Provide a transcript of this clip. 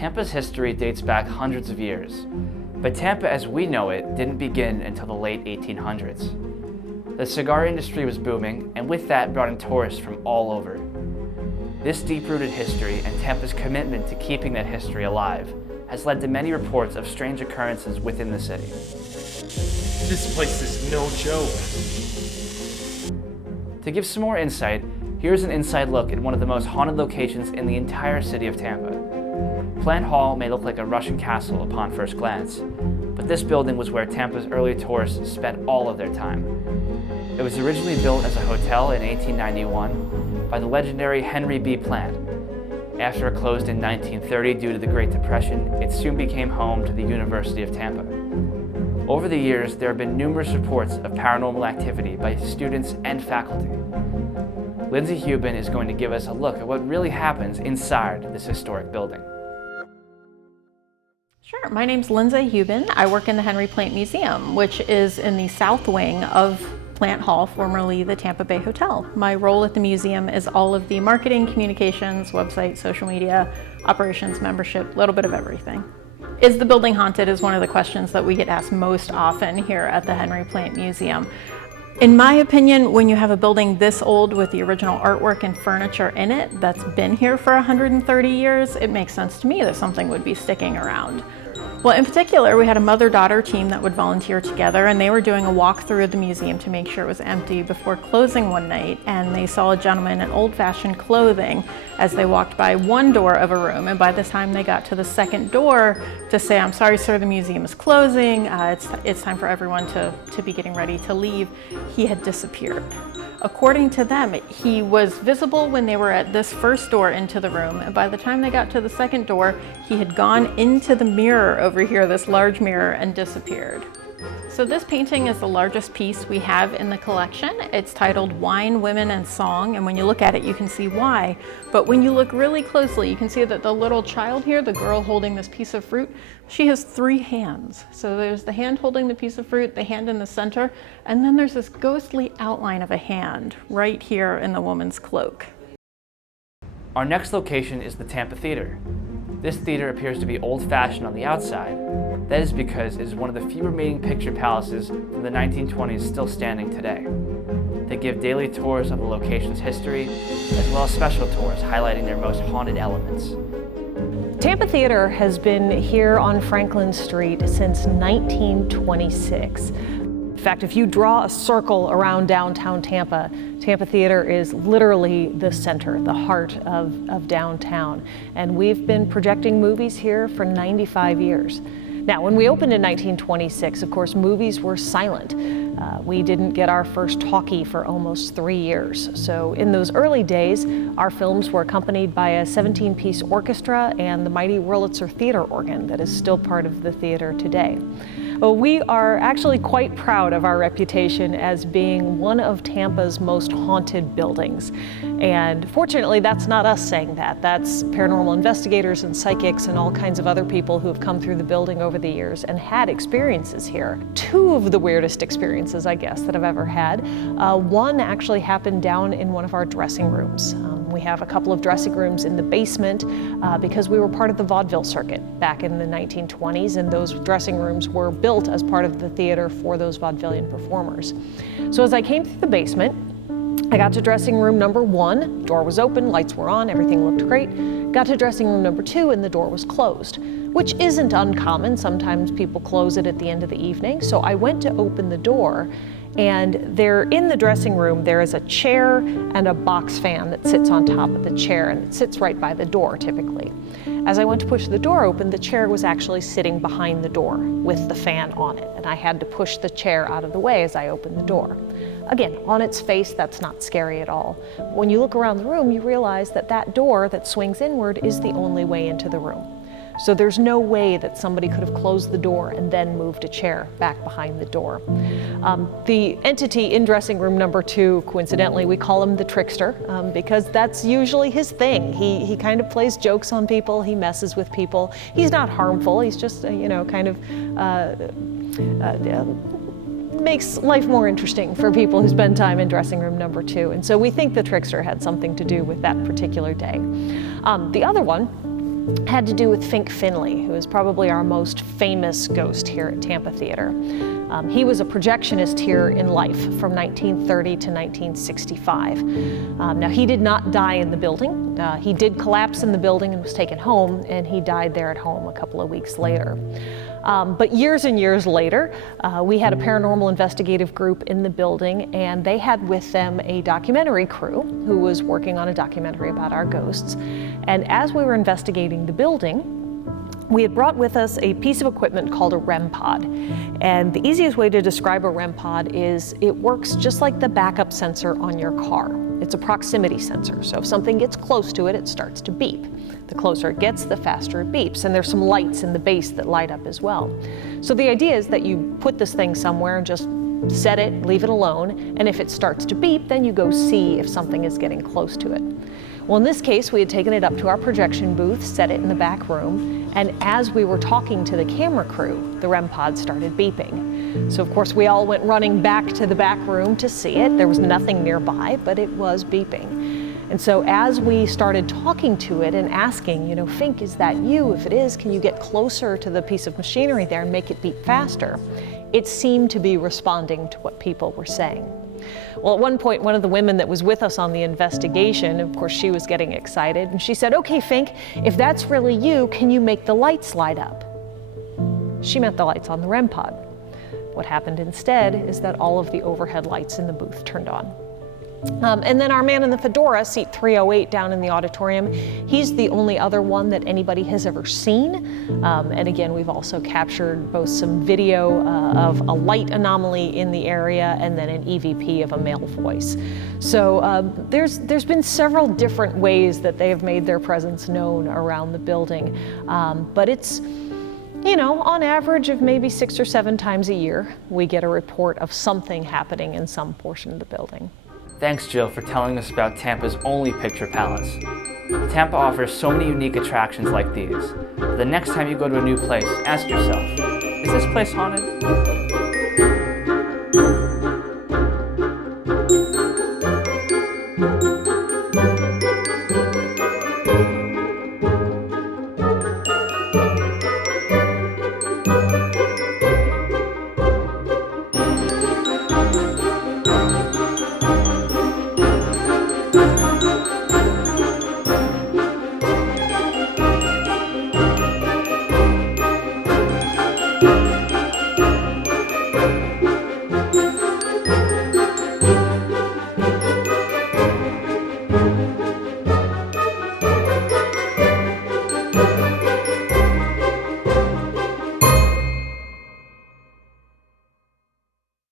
Tampa's history dates back hundreds of years, but Tampa as we know it didn't begin until the late 1800s. The cigar industry was booming, and with that brought in tourists from all over. This deep-rooted history and Tampa's commitment to keeping that history alive has led to many reports of strange occurrences within the city. This place is no joke. To give some more insight, here's an inside look at one of the most haunted locations in the entire city of Tampa. Plant Hall may look like a Russian castle upon first glance, but this building was where Tampa's early tourists spent all of their time. It was originally built as a hotel in 1891 by the legendary Henry B. Plant. After it closed in 1930 due to the Great Depression, it soon became home to the University of Tampa. Over the years, there have been numerous reports of paranormal activity by students and faculty. Lindsay Hubin is going to give us a look at what really happens inside this historic building. Sure, my name's Lindsay Hubin. I work in the Henry Plant Museum, which is in the south wing of Plant Hall, formerly the Tampa Bay Hotel. My role at the museum is all of the marketing, communications, website, social media, operations, membership, a little bit of everything. Is the building haunted is one of the questions that we get asked most often here at the Henry Plant Museum. In my opinion, when you have a building this old with the original artwork and furniture in it that's been here for 130 years, it makes sense to me that something would be sticking around. Well, in particular, we had a mother-daughter team that would volunteer together, and they were doing a walk through the museum to make sure it was empty before closing one night, and they saw a gentleman in old-fashioned clothing as they walked by one door of a room, and by the time they got to the second door to say, "I'm sorry, sir, the museum is closing, it's time for everyone to be getting ready to leave," he had disappeared. According to them, he was visible when they were at this first door into the room, and by the time they got to the second door, he had gone into the mirror over here, this large mirror, and disappeared. So this painting is the largest piece we have in the collection. It's titled Wine, Women, and Song, and when you look at it, you can see why. But when you look really closely, you can see that the little child here, the girl holding this piece of fruit, she has 3 hands. So there's the hand holding the piece of fruit, the hand in the center, and then there's this ghostly outline of a hand right here in the woman's cloak. Our next location is the Tampa Theatre. This theater appears to be old-fashioned on the outside. That is because it is one of the few remaining picture palaces from the 1920s still standing today. They give daily tours of the location's history, as well as special tours highlighting their most haunted elements. Tampa Theatre has been here on Franklin Street since 1926. In fact, if you draw a circle around downtown Tampa, Tampa Theatre is literally the center, the heart of downtown. And we've been projecting movies here for 95 years. Now, when we opened in 1926, of course, movies were silent. We didn't get our first talkie for almost 3 years. So in those early days, our films were accompanied by a 17-piece orchestra and the mighty Wurlitzer theater organ that is still part of the theater today. Well, we are actually quite proud of our reputation as being one of Tampa's most haunted buildings. And fortunately, that's not us saying that. That's paranormal investigators and psychics and all kinds of other people who have come through the building over the years and had experiences here. 2 of the weirdest experiences, I guess, that I've ever had. One actually happened down in one of our dressing rooms. We have a couple of dressing rooms in the basement because we were part of the vaudeville circuit back in the 1920s, and those dressing rooms were built as part of the theater for those vaudevillian performers. So as I came through the basement, I got to dressing room number 1, door was open, lights were on, everything looked great. Got to dressing room number 2 and the door was closed, which isn't uncommon. Sometimes people close it at the end of the evening. So I went to open the door, and there in the dressing room, there is a chair and a box fan that sits on top of the chair, and it sits right by the door typically. As I went to push the door open, the chair was actually sitting behind the door with the fan on it, and I had to push the chair out of the way as I opened the door. Again, on its face, that's not scary at all. When you look around the room, you realize that that door that swings inward is the only way into the room. So there's no way that somebody could have closed the door and then moved a chair back behind the door. The entity in dressing room number 2, coincidentally, we call him the trickster because that's usually his thing. He kind of plays jokes on people, he messes with people. He's not harmful, he's just, kind of makes life more interesting for people who spend time in dressing room number 2. And so we think the trickster had something to do with that particular day. The other one had to do with Fink Finley, who is probably our most famous ghost here at Tampa Theatre. He was a projectionist here in life from 1930 to 1965. Now, he did not die in the building. He did collapse in the building and was taken home, and he died there at home a couple of weeks later. But years and years later, we had a paranormal investigative group in the building, and they had with them a documentary crew who was working on a documentary about our ghosts. And as we were investigating the building, we had brought with us a piece of equipment called a REM pod. And the easiest way to describe a REM pod is it works just like the backup sensor on your car. It's a proximity sensor, so if something gets close to it, it starts to beep. The closer it gets, the faster it beeps, and there's some lights in the base that light up as well. So the idea is that you put this thing somewhere and just set it, leave it alone, and if it starts to beep, then you go see if something is getting close to it. Well, in this case, we had taken it up to our projection booth, set it in the back room, and as we were talking to the camera crew, the REM pod started beeping. So of course we all went running back to the back room to see it. There was nothing nearby, but it was beeping. And so as we started talking to it and asking, you know, Fink, is that you? If it is, can you get closer to the piece of machinery there and make it beep faster? It seemed to be responding to what people were saying. Well, at one point, one of the women that was with us on the investigation, of course, she was getting excited, and she said, okay, Fink, if that's really you, can you make the lights light up? She meant the lights on the REM pod. What happened instead is that all of the overhead lights in the booth turned on. And then our man in the fedora, seat 308 down in the auditorium, he's the only other one that anybody has ever seen. And again, we've also captured both some video of a light anomaly in the area and then an EVP of a male voice. So there's been several different ways that they have made their presence known around the building. But it's, you know, on average of maybe 6 or 7 times a year, we get a report of something happening in some portion of the building. Thanks, Jill, for telling us about Tampa's only picture palace. Tampa offers so many unique attractions like these. The next time you go to a new place, ask yourself, is this place haunted?